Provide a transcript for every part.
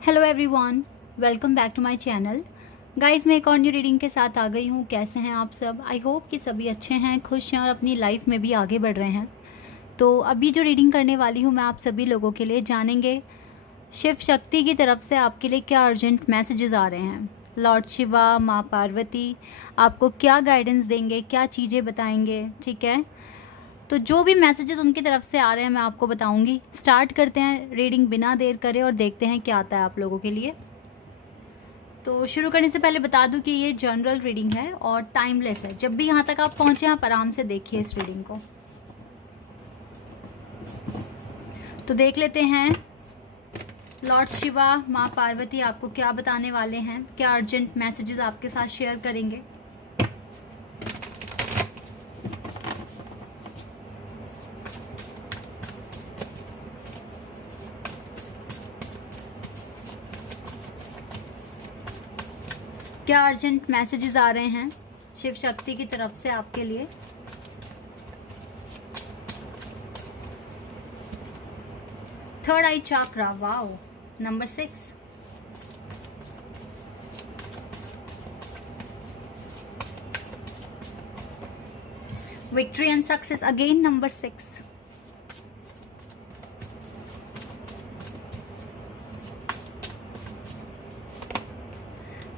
Hello everyone, welcome back to my channel. Guys, मैं एक और न्यू रीडिंग के साथ आ गई हूँ। कैसे हैं आप सब? आई होप कि सभी अच्छे हैं, खुश हैं और अपनी लाइफ में भी आगे बढ़ रहे हैं। तो अभी जो रीडिंग करने वाली हूँ मैं आप सभी लोगों के लिए, जानेंगे शिव शक्ति की तरफ से आपके लिए क्या अर्जेंट मैसेजेस आ रहे हैं। लॉर्ड शिवा, माँ पार्वती आपको क्या गाइडेंस देंगे, क्या चीज़ें बताएंगे, ठीक है। तो जो भी मैसेजेस उनकी तरफ से आ रहे हैं मैं आपको बताऊंगी। स्टार्ट करते हैं रीडिंग बिना देर करे और देखते हैं क्या आता है आप लोगों के लिए। तो शुरू करने से पहले बता दूं कि ये जनरल रीडिंग है और टाइमलेस है। जब भी यहाँ तक आप पहुँचे आप आराम से देखिए इस रीडिंग को। तो देख लेते हैं लॉर्ड शिवा, माँ पार्वती आपको क्या बताने वाले हैं, क्या अर्जेंट मैसेजेस आपके साथ शेयर करेंगे। क्या अर्जेंट मैसेजेस आ रहे हैं शिव शक्ति की तरफ से आपके लिए। Third eye chakra, wow. Number 6, victory and success, again number 6।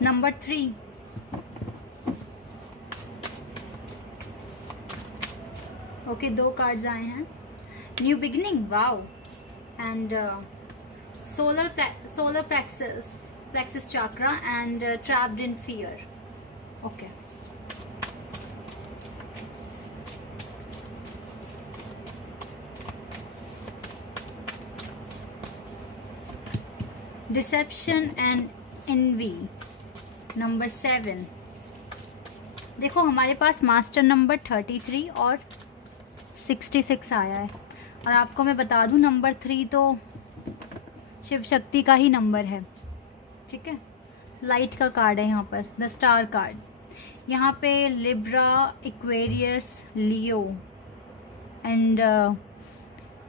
Number 3, okay, 2 cards आए हैं। New beginning, wow. And solar plexus chakra and trapped in fear, okay. Deception and envy, number 7। देखो हमारे पास मास्टर नंबर 33 और 66 आया है। और आपको मैं बता दूं नंबर 3 तो शिव शक्ति का ही नंबर है, ठीक है। लाइट का कार्ड है यहाँ पर, द स्टार कार्ड। यहाँ पे Libra, Aquarius, Leo and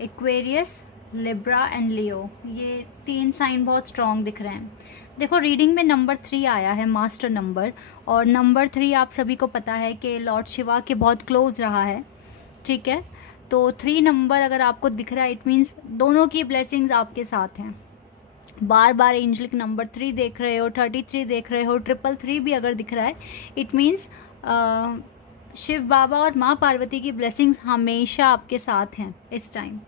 Aquarius, Libra and Leo, ये 3 साइन बहुत स्ट्रॉन्ग दिख रहे हैं। देखो रीडिंग में नंबर 3 आया है, मास्टर नंबर। और नंबर 3 आप सभी को पता है कि लॉर्ड शिवा के बहुत क्लोज रहा है, ठीक है। तो 3 नंबर अगर आपको दिख रहा है इट मीन्स दोनों की ब्लेसिंग्स आपके साथ हैं। बार बार एंजलिक नंबर 3 देख रहे हो, 33 देख रहे हो, 333 भी अगर दिख रहा है इट मीन्स शिव बाबा और माँ पार्वती की ब्लेसिंग्स हमेशा आपके साथ हैं इस टाइम।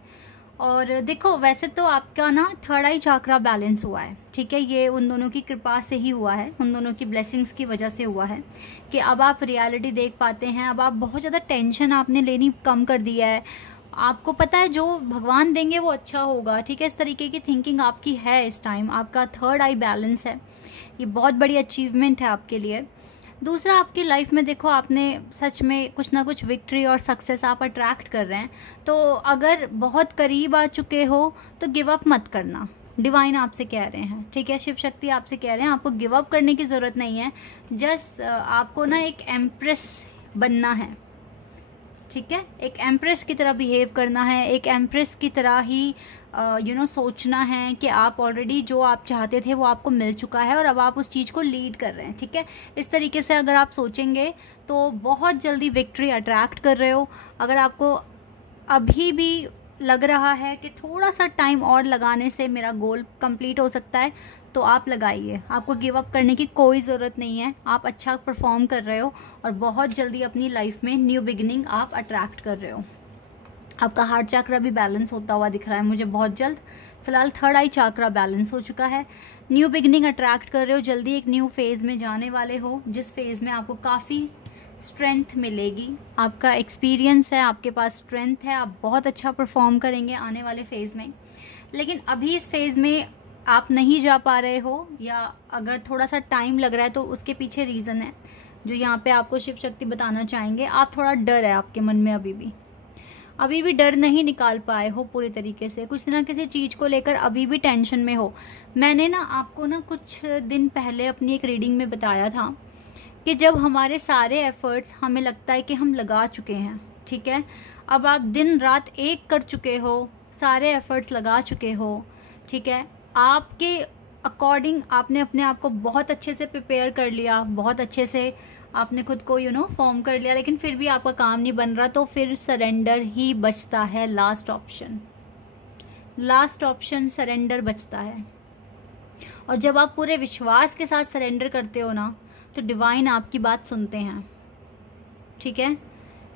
और देखो वैसे तो आपका ना थर्ड आई चक्रा बैलेंस हुआ है, ठीक है। ये उन दोनों की कृपा से ही हुआ है, उन दोनों की ब्लेसिंग्स की वजह से हुआ है कि अब आप रियलिटी देख पाते हैं। अब आप बहुत ज़्यादा टेंशन आपने लेनी कम कर दिया है। आपको पता है जो भगवान देंगे वो अच्छा होगा, ठीक है। इस तरीके की थिंकिंग आपकी है इस टाइम। आपका थर्ड आई बैलेंस है, ये बहुत बड़ी अचीवमेंट है आपके लिए। दूसरा, आपकी लाइफ में देखो आपने सच में कुछ ना कुछ विक्ट्री और सक्सेस आप अट्रैक्ट कर रहे हैं। तो अगर बहुत करीब आ चुके हो तो गिव अप मत करना, डिवाइन आपसे कह रहे हैं, ठीक है। शिव शक्ति आपसे कह रहे हैं आपको गिव अप करने की ज़रूरत नहीं है। जस्ट आपको ना एक एम्प्रेस बनना है, ठीक है। एक एम्प्रेस की तरह बिहेव करना है, एक एम्प्रेस की तरह ही सोचना है कि आप ऑलरेडी जो आप चाहते थे वो आपको मिल चुका है और अब आप उस चीज़ को लीड कर रहे हैं, ठीक है। इस तरीके से अगर आप सोचेंगे तो बहुत जल्दी विक्ट्री अट्रैक्ट कर रहे हो। अगर आपको अभी भी लग रहा है कि थोड़ा सा टाइम और लगाने से मेरा गोल कंप्लीट हो सकता है तो आप लगाइए, आपको गिव अप करने की कोई ज़रूरत नहीं है। आप अच्छा परफॉर्म कर रहे हो और बहुत जल्दी अपनी लाइफ में न्यू बिगिनिंग आप अट्रैक्ट कर रहे हो। आपका हार्ट चक्रा भी बैलेंस होता हुआ दिख रहा है मुझे बहुत जल्द। फिलहाल थर्ड आई चक्रा बैलेंस हो चुका है। न्यू बिगिनिंग अट्रैक्ट कर रहे हो, जल्दी एक न्यू फेज में जाने वाले हो जिस फेज में आपको काफ़ी स्ट्रेंथ मिलेगी। आपका एक्सपीरियंस है, आपके पास स्ट्रेंथ है, आप बहुत अच्छा परफॉर्म करेंगे आने वाले फेज में। लेकिन अभी इस फेज में आप नहीं जा पा रहे हो या अगर थोड़ा सा टाइम लग रहा है तो उसके पीछे रीज़न है जो यहाँ पे आपको शिव शक्ति बताना चाहेंगे। आप थोड़ा डर है आपके मन में, अभी भी डर नहीं निकाल पाए हो पूरी तरीके से, कुछ ना किसी चीज़ को लेकर अभी भी टेंशन में हो। मैंने ना आपको ना कुछ दिन पहले अपनी एक रीडिंग में बताया था कि जब हमारे सारे एफर्ट्स हमें लगता है कि हम लगा चुके हैं, ठीक है, अब आप दिन रात एक कर चुके हो, सारे एफर्ट्स लगा चुके हो, ठीक है, आपके अकॉर्डिंग आपने अपने आप को बहुत अच्छे से प्रिपेयर कर लिया, बहुत अच्छे से आपने खुद को फॉर्म कर लिया, लेकिन फिर भी आपका काम नहीं बन रहा, तो फिर सरेंडर ही बचता है। लास्ट ऑप्शन सरेंडर बचता है। और जब आप पूरे विश्वास के साथ सरेंडर करते हो ना, तो डिवाइन आपकी बात सुनते हैं, ठीक है।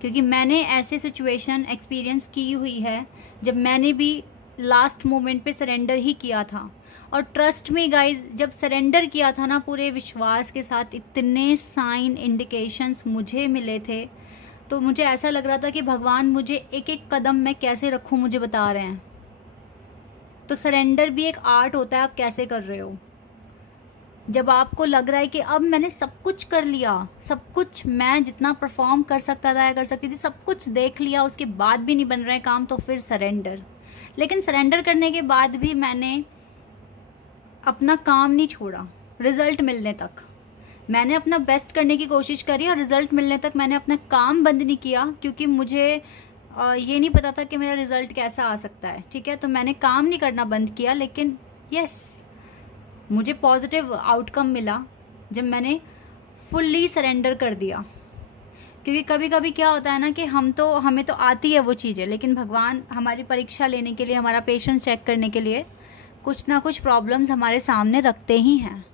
क्योंकि मैंने ऐसे सिचुएशन एक्सपीरियंस की हुई है जब मैंने भी लास्ट मोमेंट पे सरेंडर ही किया था। और ट्रस्ट में गाइज, जब सरेंडर किया था ना पूरे विश्वास के साथ, इतने साइन इंडिकेशंस मुझे मिले थे, तो मुझे ऐसा लग रहा था कि भगवान मुझे एक एक कदम मैं कैसे रखूं मुझे बता रहे हैं। तो सरेंडर भी एक आर्ट होता है, आप कैसे कर रहे हो। जब आपको लग रहा है कि अब मैंने सब कुछ कर लिया, सब कुछ मैं जितना परफॉर्म कर सकता था या कर सकती थी सब कुछ देख लिया, उसके बाद भी नहीं बन रहा है काम, तो फिर सरेंडर। लेकिन सरेंडर करने के बाद भी मैंने अपना काम नहीं छोड़ा, रिजल्ट मिलने तक मैंने अपना बेस्ट करने की कोशिश करी, और रिजल्ट मिलने तक मैंने अपना काम बंद नहीं किया, क्योंकि मुझे ये नहीं पता था कि मेरा रिजल्ट कैसा आ सकता है, ठीक है। तो मैंने काम नहीं करना बंद किया, लेकिन यस, मुझे पॉजिटिव आउटकम मिला जब मैंने फुल्ली सरेंडर कर दिया। क्योंकि कभी कभी क्या होता है ना कि हमें तो आती है वो चीज़ें, लेकिन भगवान हमारी परीक्षा लेने के लिए, हमारा पेशेंस चेक करने के लिए कुछ ना कुछ प्रॉब्लम्स हमारे सामने रखते ही हैं।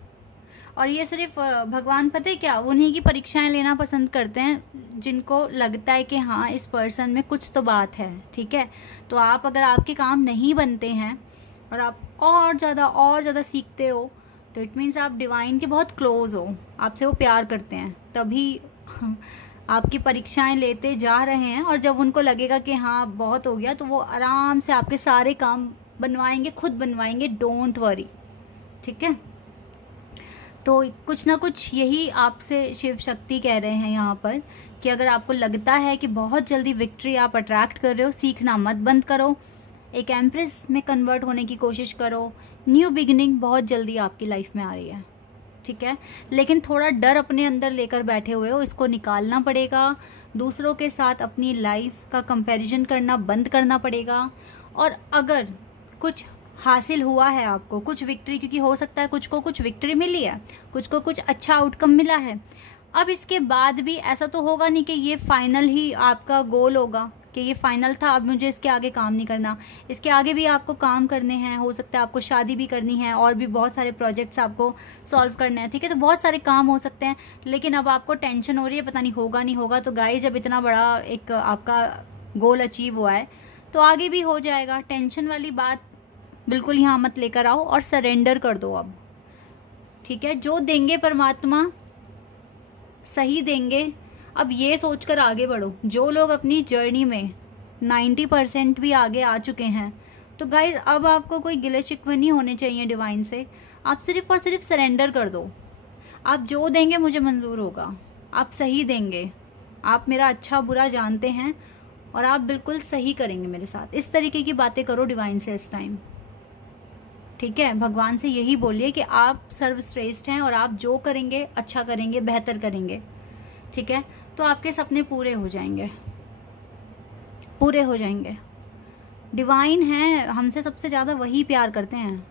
और ये सिर्फ भगवान पता है क्या, उन्हीं की परीक्षाएं लेना पसंद करते हैं जिनको लगता है कि हाँ इस पर्सन में कुछ तो बात है, ठीक है। तो आप अगर आपके काम नहीं बनते हैं और आप और ज़्यादा सीखते हो, तो इट मीन्स आप डिवाइन के बहुत क्लोज हो, आपसे वो प्यार करते हैं, तभी आपकी परीक्षाएं लेते जा रहे हैं। और जब उनको लगेगा कि हाँ बहुत हो गया, तो वो आराम से आपके सारे काम बनवाएंगे, खुद बनवाएंगे, डोंट वरी, ठीक है। तो कुछ ना कुछ यही आपसे शिव शक्ति कह रहे हैं यहाँ पर, कि अगर आपको लगता है कि बहुत जल्दी विक्ट्री आप अट्रैक्ट कर रहे हो, सीखना मत बंद करो, एक एम्प्रेस में कन्वर्ट होने की कोशिश करो। न्यू बिगिनिंग बहुत जल्दी आपकी लाइफ में आ रही है, ठीक है। लेकिन थोड़ा डर अपने अंदर लेकर बैठे हुए हो, इसको निकालना पड़ेगा। दूसरों के साथ अपनी लाइफ का कंपैरिजन करना बंद करना पड़ेगा। और अगर कुछ हासिल हुआ है आपको, कुछ विक्ट्री, क्योंकि हो सकता है कुछ को कुछ विक्ट्री मिली है, कुछ को कुछ अच्छा आउटकम मिला है, अब इसके बाद भी ऐसा तो होगा नहीं कि ये फाइनल ही आपका गोल होगा, कि ये फाइनल था, अब मुझे इसके आगे काम नहीं करना। इसके आगे भी आपको काम करने हैं, हो सकता है आपको शादी भी करनी है, और भी बहुत सारे प्रोजेक्ट्स आपको सॉल्व करने हैं, ठीक है। तो बहुत सारे काम हो सकते हैं, लेकिन अब आपको टेंशन हो रही है, पता नहीं होगा नहीं होगा। तो गाइस, जब इतना बड़ा एक आपका गोल अचीव हुआ है, तो आगे भी हो जाएगा। टेंशन वाली बात बिल्कुल यहाँ मत लेकर आओ, और सरेंडर कर दो अब, ठीक है। जो देंगे परमात्मा सही देंगे। अब ये सोचकर आगे बढ़ो। जो लोग अपनी जर्नी में 90% भी आगे आ चुके हैं, तो गाइज अब आपको कोई गिले शिकवे नहीं होने चाहिए डिवाइन से। आप सिर्फ और सिर्फ सरेंडर कर दो। आप जो देंगे मुझे मंजूर होगा, आप सही देंगे, आप मेरा अच्छा बुरा जानते हैं, और आप बिल्कुल सही करेंगे मेरे साथ। इस तरीके की बातें करो डिवाइन से इस टाइम, ठीक है। भगवान से यही बोलिए कि आप सर्वश्रेष्ठ हैं, और आप जो करेंगे अच्छा करेंगे, बेहतर करेंगे, ठीक है। तो आपके सपने पूरे हो जाएंगे, पूरे हो जाएंगे। डिवाइन है, हमसे सबसे ज़्यादा वही प्यार करते हैं,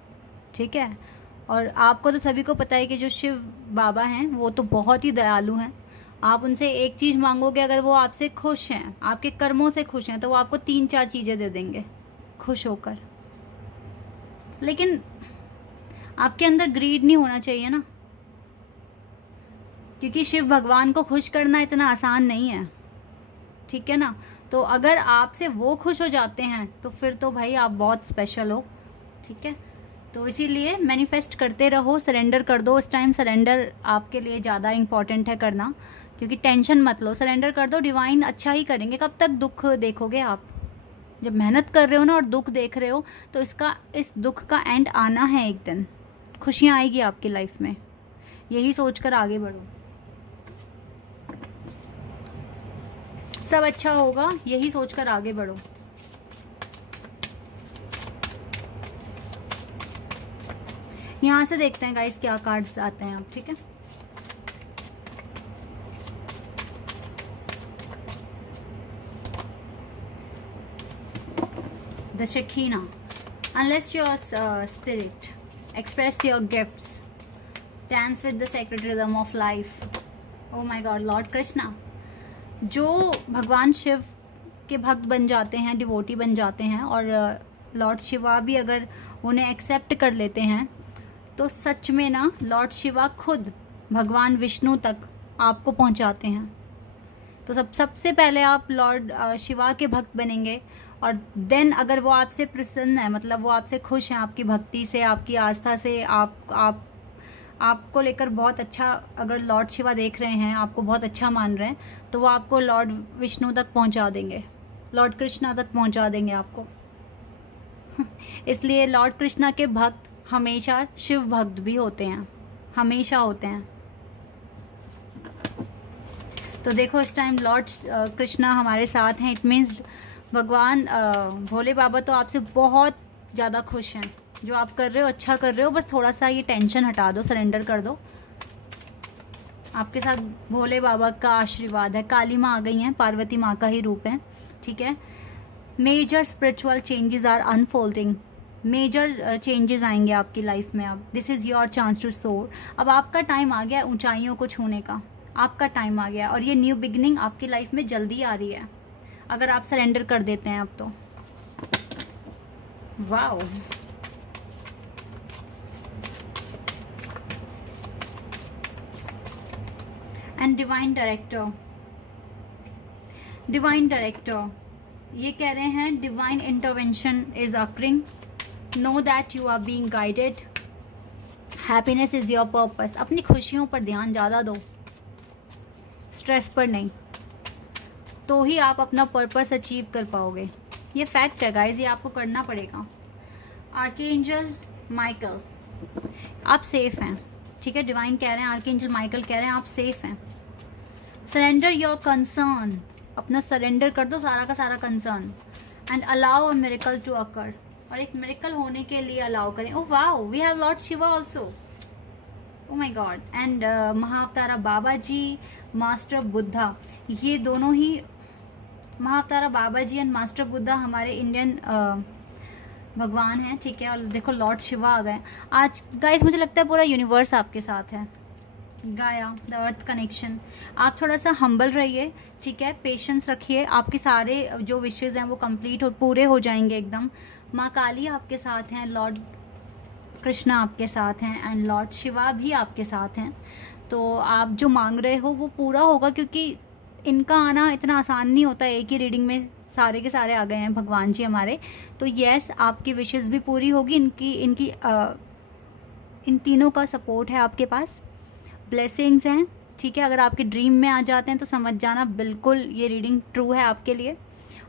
ठीक है। और आपको तो सभी को पता है कि जो शिव बाबा हैं वो तो बहुत ही दयालु हैं। आप उनसे एक चीज़ मांगोगे, अगर वो आपसे खुश हैं, आपके कर्मों से खुश हैं, तो वो आपको 3-4 चीज़ें दे देंगे खुश होकर। लेकिन आपके अंदर ग्रीड नहीं होना चाहिए ना, क्योंकि शिव भगवान को खुश करना इतना आसान नहीं है, ठीक है ना। तो अगर आपसे वो खुश हो जाते हैं, तो फिर तो भाई आप बहुत स्पेशल हो, ठीक है। तो इसीलिए मैनिफेस्ट करते रहो, सरेंडर कर दो। इस टाइम सरेंडर आपके लिए ज़्यादा इंपॉर्टेंट है करना, क्योंकि टेंशन मत लो, सरेंडर कर दो, डिवाइन अच्छा ही करेंगे। कब तक दुख देखोगे आप? जब मेहनत कर रहे हो ना और दुख देख रहे हो, तो इस दुख का एंड आना है एक दिन, खुशियाँ आएगी आपकी लाइफ में। यही सोचकर आगे बढ़ो, सब अच्छा होगा, यही सोचकर आगे बढ़ो। यहां से देखते हैं गाइस क्या कार्ड्स आते हैं अब, ठीक है। The Shekhinah, unleash your spirit express your gifts, dance with the sacred rhythm of life. Oh my God, Lord Krishna जो भगवान शिव के भक्त बन जाते हैं, डिवोटी बन जाते हैं, और लॉर्ड शिवा भी अगर उन्हें एक्सेप्ट कर लेते हैं, तो सच में ना लॉर्ड शिवा खुद भगवान विष्णु तक आपको पहुंचाते हैं। तो सबसे पहले आप लॉर्ड शिवा के भक्त बनेंगे, और देन अगर वो आपसे प्रसन्न है, मतलब वो आपसे खुश हैं, आपकी भक्ति से, आपकी आस्था से, आपको लेकर बहुत अच्छा, अगर लॉर्ड शिवा देख रहे हैं, आपको बहुत अच्छा मान रहे हैं, तो वो आपको लॉर्ड विष्णु तक पहुंचा देंगे, लॉर्ड कृष्णा तक पहुंचा देंगे आपको। इसलिए लॉर्ड कृष्णा के भक्त हमेशा शिव भक्त भी होते हैं, हमेशा होते हैं। तो देखो इस टाइम लॉर्ड कृष्णा हमारे साथ हैं। इट मीन्स भगवान भोले बाबा तो आपसे बहुत ज़्यादा खुश हैं। जो आप कर रहे हो अच्छा कर रहे हो, बस थोड़ा सा ये टेंशन हटा दो, सरेंडर कर दो। आपके साथ भोले बाबा का आशीर्वाद है। काली माँ आ गई हैं, पार्वती माँ का ही रूप है, ठीक है। Major spiritual changes are unfolding, major changes आएंगे आपकी लाइफ में। अब this is your chance to soar. अब आपका टाइम आ गया ऊंचाइयों को छूने का, आपका टाइम आ गया, और ये न्यू बिगिनिंग आपकी लाइफ में जल्दी आ रही है अगर आप सरेंडर कर देते हैं अब तो। Wow, and divine director, divine director ये कह रहे हैं divine intervention is occurring, know that you are being guided, happiness is your purpose. अपनी खुशियों पर ध्यान ज़्यादा दो, स्ट्रेस पर नहीं, तो ही आप अपना पर्पस अचीव कर पाओगे। ये फैक्ट है गाइस, ये आपको करना पड़ेगा। आर्कएंजल माइकल, आप सेफ हैं, ठीक है। डिवाइन कह रहे हैं, आर्कएंजल माइकल कह रहे हैं आप सेफ हैं। सरेंडर योर कंसर्न, अपना सरेंडर कर दो सारा का सारा concern, and allow a miracle to occur, और एक मिरेकल होने के लिए अलाउ करें। Oh wow, we have Lord Shiva also, oh my God. And Mahavatar Baba ji, master Buddha, ये दोनों ही, महाअवतारा बाबा जी एंड मास्टर बुद्धा हमारे इंडियन भगवान हैं, ठीक है। और देखो लॉर्ड शिवा आ गए आज। गाइस मुझे लगता है पूरा यूनिवर्स आपके साथ है। गाया, द अर्थ कनेक्शन। आप थोड़ा सा हम्बल रहिए, ठीक है, पेशेंस रखिए, आपके सारे जो विशेज़ हैं वो कंप्लीट हो, पूरे हो जाएंगे एकदम। माँ काली आपके साथ हैं, लॉर्ड कृष्णा आपके साथ हैं, एंड लॉर्ड शिवा भी आपके साथ हैं। तो आप जो मांग रहे हो वो पूरा होगा, क्योंकि इनका आना इतना आसान नहीं होता। एक ही रीडिंग में सारे के सारे आ गए हैं भगवान जी हमारे। तो यस, आपकी विशेज़ भी पूरी होगी। इन तीनों का सपोर्ट है आपके पास, ब्लेसिंग्स हैं, ठीक है। अगर आपके ड्रीम में आ जाते हैं तो समझ जाना बिल्कुल ये रीडिंग ट्रू है आपके लिए,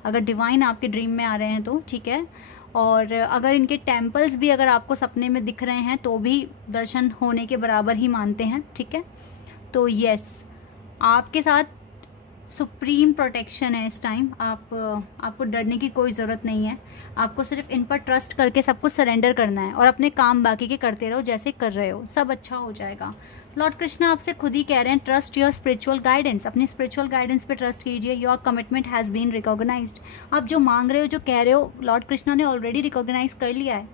अगर डिवाइन आपके ड्रीम में आ रहे हैं तो, ठीक है। और अगर इनके टेम्पल्स भी अगर आपको सपने में दिख रहे हैं तो भी दर्शन होने के बराबर ही मानते हैं, ठीक है। तो यस, आपके साथ सुप्रीम प्रोटेक्शन है इस टाइम। आपको डरने की कोई ज़रूरत नहीं है। आपको सिर्फ इन पर ट्रस्ट करके सब कुछ सरेंडर करना है, और अपने काम बाकी के करते रहो जैसे कर रहे हो, सब अच्छा हो जाएगा। लॉर्ड कृष्णा आपसे खुद ही कह रहे हैं, ट्रस्ट योर स्पिरिचुअल गाइडेंस, अपनी स्पिरिचुअल गाइडेंस पे ट्रस्ट कीजिए। Your commitment has been recognised. आप जो मांग रहे हो, जो कह रहे हो, लॉर्ड कृष्णा ने ऑलरेडी रिकॉग्नाइज कर लिया है।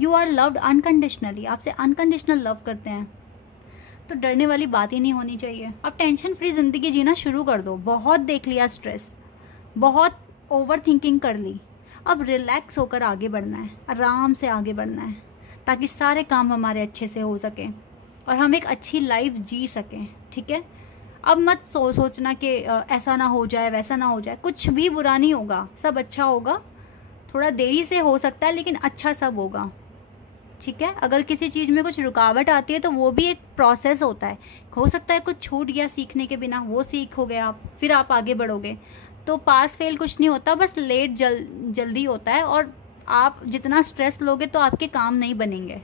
यू आर लव्ड अनकंडीशनली, आपसे अनकंडीशनल लव करते हैं। तो डरने वाली बात ही नहीं होनी चाहिए। अब टेंशन फ्री ज़िंदगी जीना शुरू कर दो। बहुत देख लिया स्ट्रेस, बहुत ओवर थिंकिंग कर ली, अब रिलैक्स होकर आगे बढ़ना है, आराम से आगे बढ़ना है, ताकि सारे काम हमारे अच्छे से हो सकें और हम एक अच्छी लाइफ जी सकें, ठीक है। अब मत सोचना कि ऐसा ना हो जाए, वैसा ना हो जाए, कुछ भी बुरा नहीं होगा, सब अच्छा होगा। थोड़ा देरी से हो सकता है लेकिन अच्छा सब होगा, ठीक है। अगर किसी चीज़ में कुछ रुकावट आती है तो वो भी एक प्रोसेस होता है। हो सकता है कुछ छूट गया सीखने के बिना, वो सीखोगे आप, फिर आप आगे बढ़ोगे। तो पास फेल कुछ नहीं होता, बस लेट जल्दी होता है। और आप जितना स्ट्रेस लोगे तो आपके काम नहीं बनेंगे,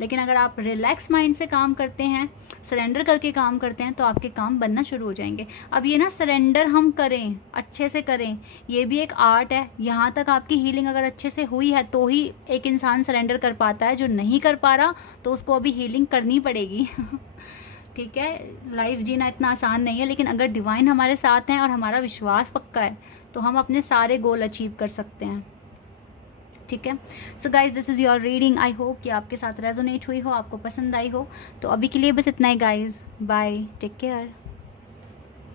लेकिन अगर आप रिलैक्स माइंड से काम करते हैं, सरेंडर करके काम करते हैं, तो आपके काम बनना शुरू हो जाएंगे। अब ये ना सरेंडर हम करें, अच्छे से करें, ये भी एक आर्ट है। यहाँ तक आपकी हीलिंग अगर अच्छे से हुई है तो ही एक इंसान सरेंडर कर पाता है। जो नहीं कर पा रहा तो उसको अभी हीलिंग करनी पड़ेगी ठीक है। लाइफ जीना इतना आसान नहीं है, लेकिन अगर डिवाइन हमारे साथ हैं और हमारा विश्वास पक्का है तो हम अपने सारे गोल अचीव कर सकते हैं, ठीक है। So guys this is your reading. I hope कि आपके साथ रेजोनेट हुई हो, आपको पसंद आई हो। तो अभी के लिए बस इतना ही गाइज, बाय, टेक केयर।